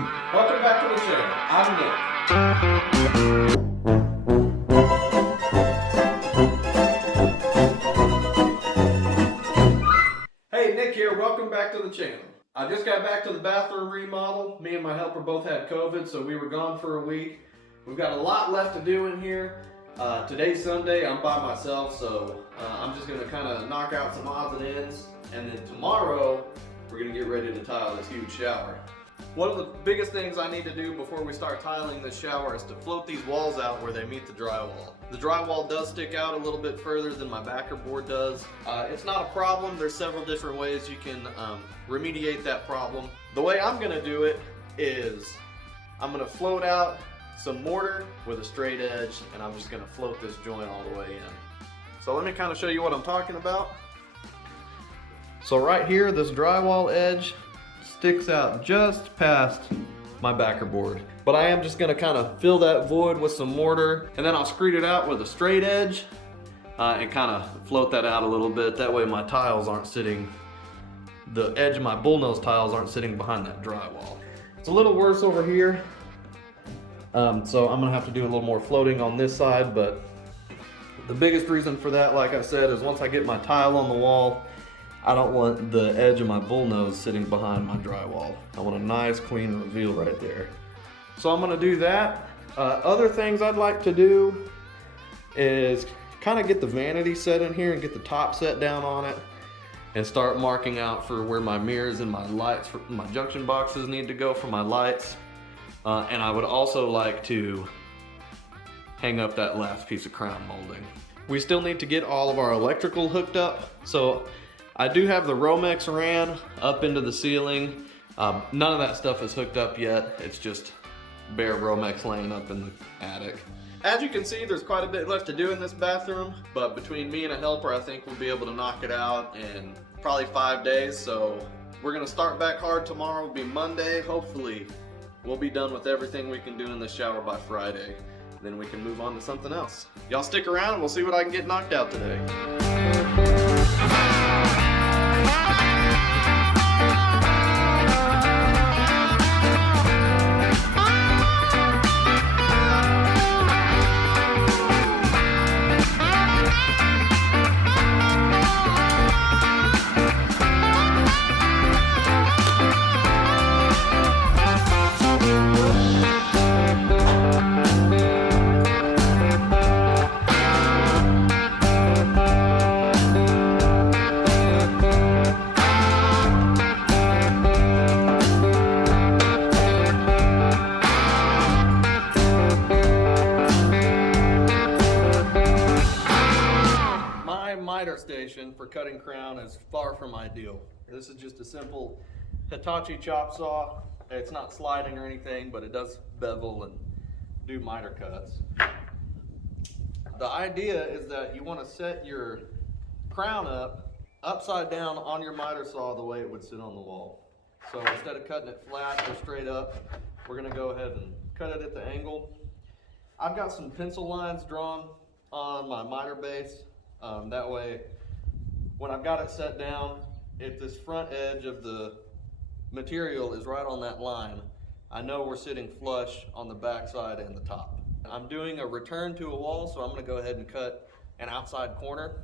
Welcome back to the channel. I'm Nick. Hey, Nick here. Welcome back to the channel. I just got back to the bathroom remodel. Me and my helper both had COVID, so we were gone for a week. We've got a lot left to do in here. Today's Sunday. I'm by myself, so I'm just going to kind of knock out some odds and ends. And then tomorrow, we're going to get ready to tile this huge shower. One of the biggest things I need to do before we start tiling this shower is to float these walls out where they meet the drywall. The drywall does stick out a little bit further than my backer board does. It's not a problem. There's several different ways you can remediate that problem. The way I'm going to do it is I'm going to float out some mortar with a straight edge, and I'm just going to float this joint all the way in. So let me kind of show you what I'm talking about. So right here, this drywall edge sticks out just past my backer board. But I am just gonna kind of fill that void with some mortar, and then I'll screed it out with a straight edge and kind of float that out a little bit. That way my tiles aren't sitting, the edge of my bullnose tiles aren't sitting behind that drywall. It's a little worse over here. So I'm gonna have to do a little more floating on this side, but the biggest reason for that, like I said, is once I get my tile on the wall, I don't want the edge of my bullnose sitting behind my drywall. I want a nice clean reveal right there. So I'm gonna do that. Other things I'd like to do is kind of get the vanity set in here and get the top set down on it and start marking out for where my mirrors and my lights, my junction boxes need to go for my lights. And I would also like to hang up that last piece of crown molding. We still need to get all of our electrical hooked up. So I do have the Romex ran up into the ceiling. None of that stuff is hooked up yet. It's just bare Romex laying up in the attic. As you can see, there's quite a bit left to do in this bathroom, but between me and a helper, I think we'll be able to knock it out in probably 5 days. So we're gonna start back hard tomorrow. It'll be Monday. Hopefully we'll be done with everything we can do in this shower by Friday. Then we can move on to something else. Y'all stick around and we'll see what I can get knocked out today. Station for cutting crown is far from ideal. This is just a simple Hitachi chop saw. It's not sliding or anything, but it does bevel and do miter cuts. The idea is that you want to set your crown up upside down on your miter saw the way it would sit on the wall. So instead of cutting it flat or straight up, we're going to go ahead and cut it at the angle. I've got some pencil lines drawn on my miter base. That way, when I've got it set down, if this front edge of the material is right on that line, I know we're sitting flush on the back side and the top. I'm doing a return to a wall, so I'm going to go ahead and cut an outside corner.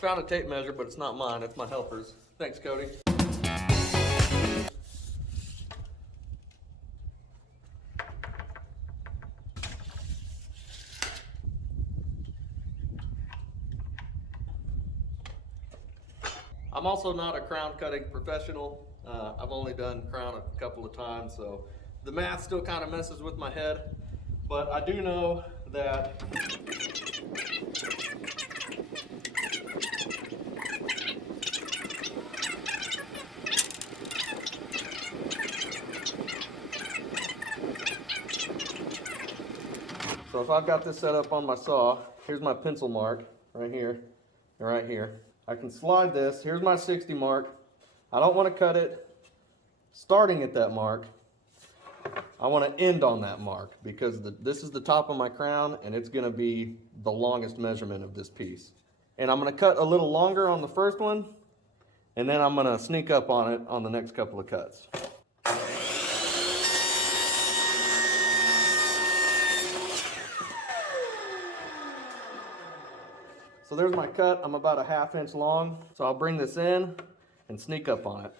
Found a tape measure, but it's not mine, it's my helper's. Thanks, Cody. I'm also not a crown cutting professional. I've only done crown a couple of times, so the math still kind of messes with my head. But I do know that so if I've got this set up on my saw, here's my pencil mark right here and right here. I can slide this. Here's my 60 mark. I don't want to cut it starting at that mark. I want to end on that mark because this is the top of my crown and it's going to be the longest measurement of this piece. And I'm going to cut a little longer on the first one, and then I'm going to sneak up on it on the next couple of cuts. there's my cut. I'm about a 1/2 inch long. So I'll bring this in and sneak up on it.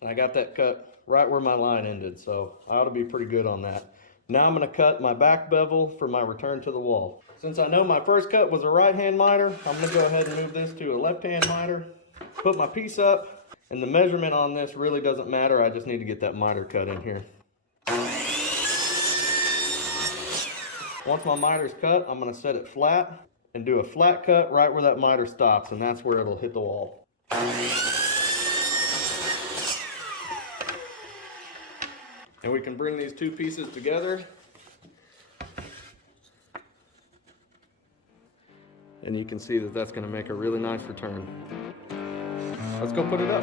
And I got that cut right where my line ended, so I ought to be pretty good on that. Now I'm going to cut my back bevel for my return to the wall. Since I know my first cut was a right-hand miter, I'm going to go ahead and move this to a left-hand miter, put my piece up, and the measurement on this really doesn't matter. I just need to get that miter cut in here. Once my miter's cut, I'm going to set it flat and do a flat cut right where that miter stops, and that's where it'll hit the wall. And we can bring these two pieces together. And you can see that that's going to make a really nice return. Let's go put it up.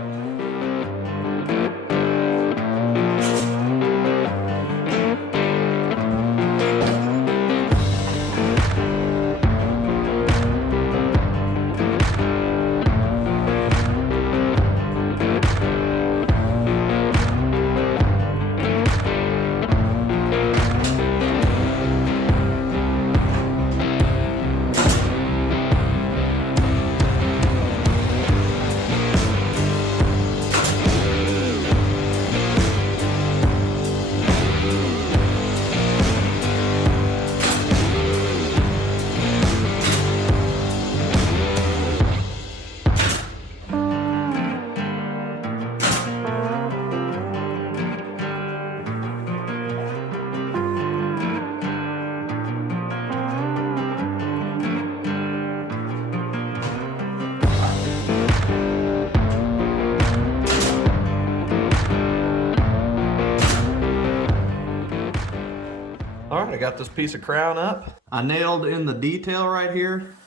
Alright, I got this piece of crown up. I nailed in the detail right here,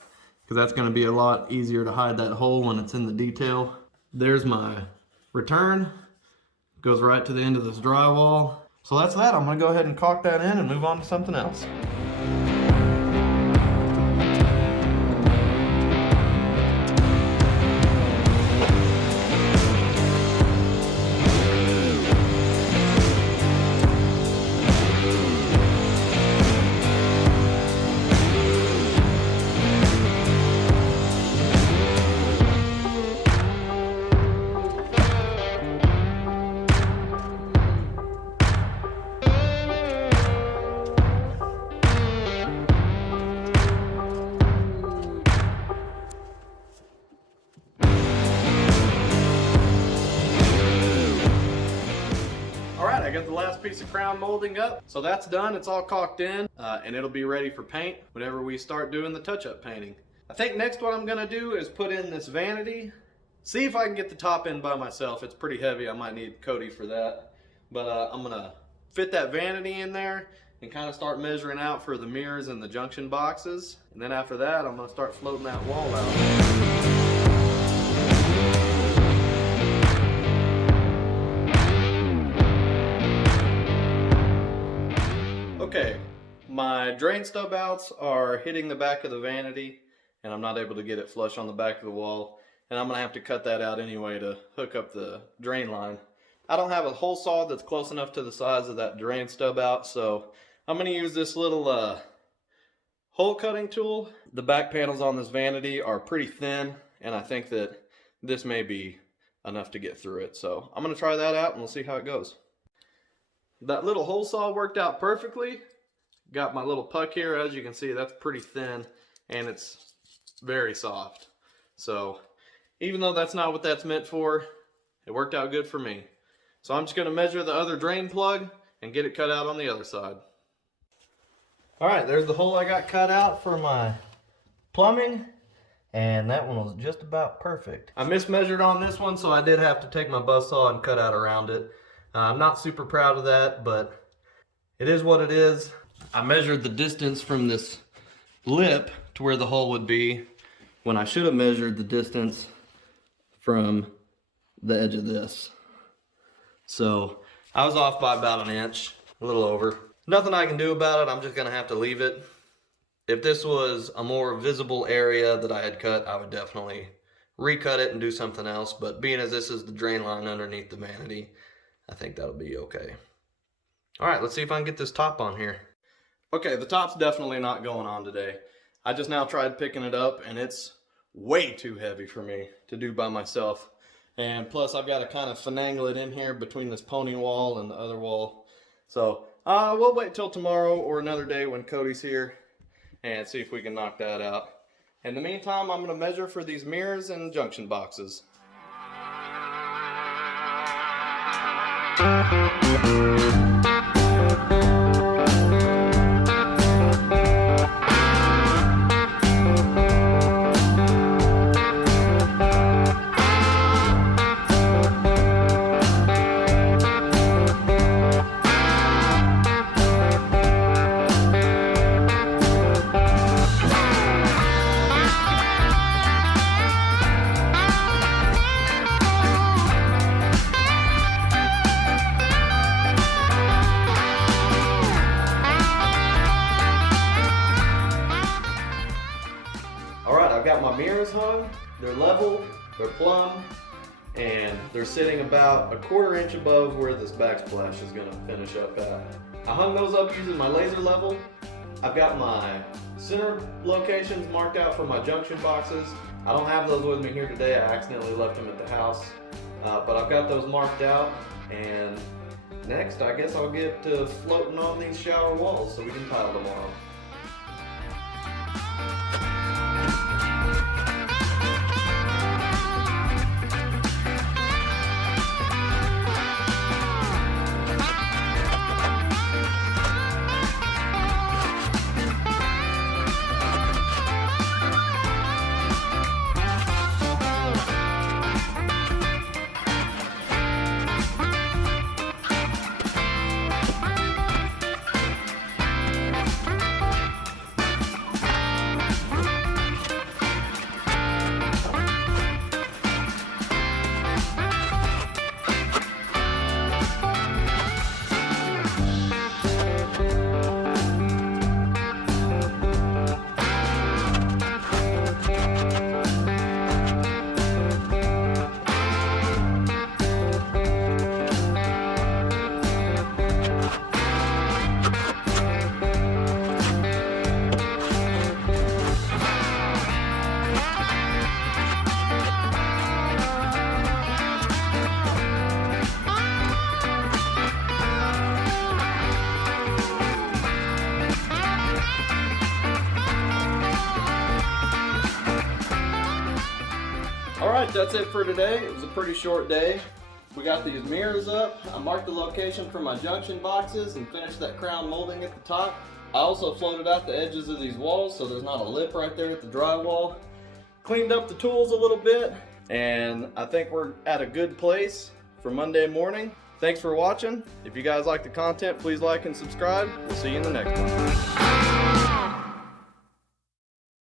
because that's going to be a lot easier to hide that hole when it's in the detail. There's my return. Goes right to the end of this drywall. So that's that. I'm going to go ahead and caulk that in and move on to something else. I got the last piece of crown molding up, so that's done. It's all caulked in, and it'll be ready for paint whenever we start doing the touch-up painting. I think next what I'm gonna do is put in this vanity. See if I can get the top in by myself. It's pretty heavy. I might need Cody for that, but I'm gonna fit that vanity in there and kind of start measuring out for the mirrors and the junction boxes. And then after that, I'm gonna start floating that wall out. Okay, my drain stub outs are hitting the back of the vanity, and I'm not able to get it flush on the back of the wall, and I'm gonna have to cut that out anyway to hook up the drain line. I don't have a hole saw that's close enough to the size of that drain stub out, so I'm gonna use this little hole cutting tool. The back panels on this vanity are pretty thin, and I think that this may be enough to get through it, so I'm gonna try that out and we'll see how it goes. That little hole saw worked out perfectly. Got my little puck here. As you can see, that's pretty thin and it's very soft. So even though that's not what that's meant for, it worked out good for me. So I'm just going to measure the other drain plug and get it cut out on the other side. Alright, there's the hole I got cut out for my plumbing, and that one was just about perfect. I mismeasured on this one, so I did have to take my buzzsaw and cut out around it. I'm not super proud of that, but it is what it is. I measured the distance from this lip to where the hole would be when I should have measured the distance from the edge of this. So I was off by about 1 inch, a little over. Nothing I can do about it. I'm just gonna have to leave it. If this was a more visible area that I had cut, I would definitely recut it and do something else, but being as this is the drain line underneath the vanity, I think that'll be okay. All right, let's see if I can get this top on here. Okay, the top's definitely not going on today. I just now tried picking it up and it's way too heavy for me to do by myself. And plus I've got to kind of finagle it in here between this pony wall and the other wall. So we'll wait till tomorrow or another day when Cody's here and see if we can knock that out. In the meantime, I'm going to measure for these mirrors and junction boxes. Alright, I've got my mirrors hung, they're level, they're plumb, and they're sitting about a 1/4 inch above where this backsplash is going to finish up at. I hung those up using my laser level. I've got my center locations marked out for my junction boxes. I don't have those with me here today, I accidentally left them at the house. But I've got those marked out, and next I guess I'll get to floating on these shower walls so we can tile tomorrow. Alright, that's it for today. It was a pretty short day. We got these mirrors up. I marked the location for my junction boxes and finished that crown molding at the top. I also floated out the edges of these walls so there's not a lip right there at the drywall. Cleaned up the tools a little bit, and I think we're at a good place for Monday morning. Thanks for watching. If you guys like the content, please like and subscribe. We'll see you in the next one.